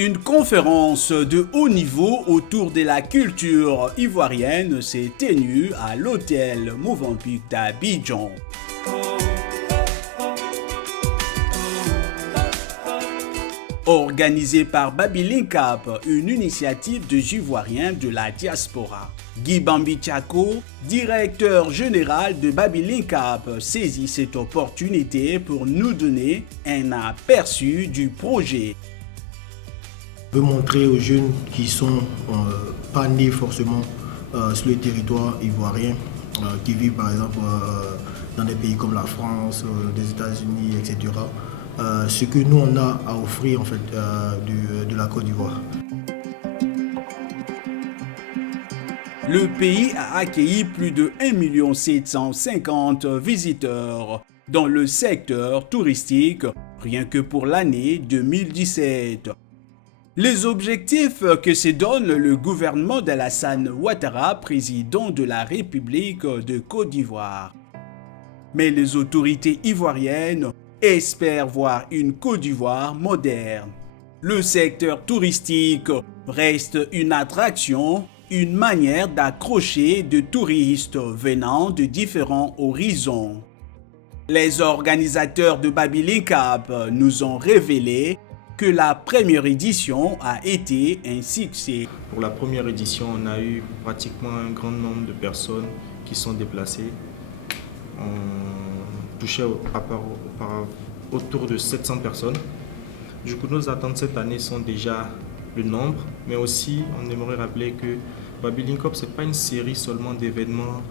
Une conférence de haut niveau autour de la culture ivoirienne s'est tenue à l'hôtel Movenpick d'Abidjan. Organisée par Babilincap, une initiative des Ivoiriens de la diaspora. Guy Bambi-Tchako, directeur général de Babilincap, saisit cette opportunité pour nous donner un aperçu du projet. On veut montrer aux jeunes qui sont pas nés forcément sur le territoire ivoirien, qui vivent par exemple dans des pays comme la France, les États-Unis, etc., ce que nous on a à offrir en fait de la Côte d'Ivoire. Le pays a accueilli plus de 1 750 000 visiteurs dans le secteur touristique, rien que pour l'année 2017. Les objectifs que se donne le gouvernement d'Alassane Ouattara, président de la République de Côte d'Ivoire. Mais les autorités ivoiriennes espèrent voir une Côte d'Ivoire moderne. Le secteur touristique reste une attraction, une manière d'accrocher de touristes venant de différents horizons. Les organisateurs de Babilincap nous ont révélé que la première édition a été un succès. Pour la première édition, on a eu pratiquement un grand nombre de personnes qui sont déplacées. On touchait autour de 700 personnes. Du coup, nos attentes cette année sont déjà le nombre, mais aussi on aimerait rappeler que Babilincap, ce n'est pas une série seulement d'événements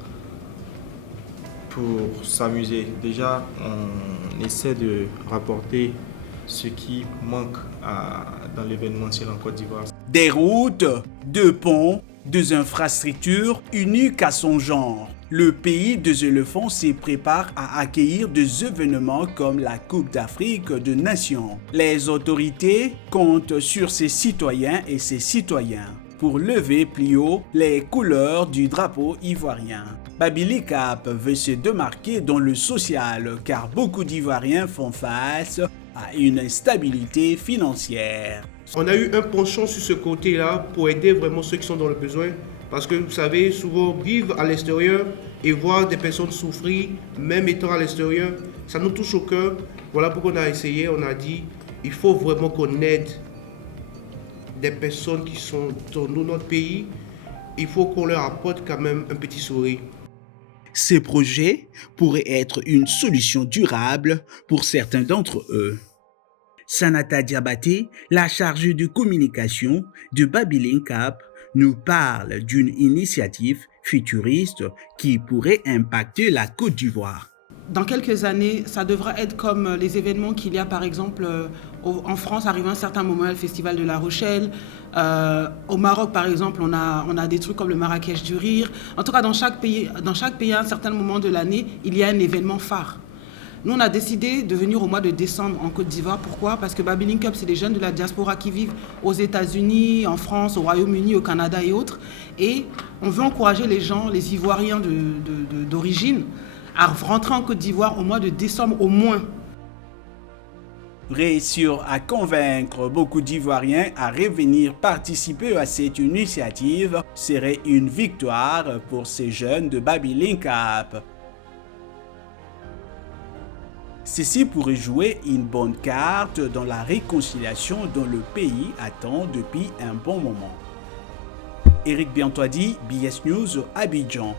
pour s'amuser. Déjà, on essaie de rapporter ce qui manque dans l'événementiel en Côte d'Ivoire. Des routes, deux ponts, deux infrastructures uniques à son genre. Le pays des éléphants se prépare à accueillir des événements comme la Coupe d'Afrique des Nations. Les autorités comptent sur ses citoyens et ses citoyens pour lever plus haut les couleurs du drapeau ivoirien. Babilincap veut se démarquer dans le social car beaucoup d'Ivoiriens font face à une instabilité financière. On a eu un penchant sur ce côté-là pour aider vraiment ceux qui sont dans le besoin. Parce que vous savez, souvent vivre à l'extérieur et voir des personnes souffrir, même étant à l'extérieur, ça nous touche au cœur. Voilà pourquoi on a essayé, on a dit, il faut vraiment qu'on aide des personnes qui sont dans notre pays. Il faut qu'on leur apporte quand même un petit sourire. Ces projets pourraient être une solution durable pour certains d'entre eux. Sanata Diabaté, la chargée de communication de Babilincap, nous parle d'une initiative futuriste qui pourrait impacter la Côte d'Ivoire. Dans quelques années, ça devra être comme les événements qu'il y a par exemple en France, arrivé à un certain moment, le Festival de La Rochelle. Au Maroc, par exemple, on a des trucs comme le Marrakech du Rire. En tout cas, dans chaque pays, à un certain moment de l'année, il y a un événement phare. Nous, on a décidé de venir au mois de décembre en Côte d'Ivoire. Pourquoi? Parce que Babilincap, c'est des jeunes de la diaspora qui vivent aux États-Unis, en France, au Royaume-Uni, au Canada et autres. Et on veut encourager les gens, les Ivoiriens d'origine, à rentrer en Côte d'Ivoire au mois de décembre au moins. Réussir à convaincre beaucoup d'Ivoiriens à revenir participer à cette initiative serait une victoire pour ces jeunes de Babilincap. Ceci pourrait jouer une bonne carte dans la réconciliation dont le pays attend depuis un bon moment. Éric Biantoidi, BS News, Abidjan.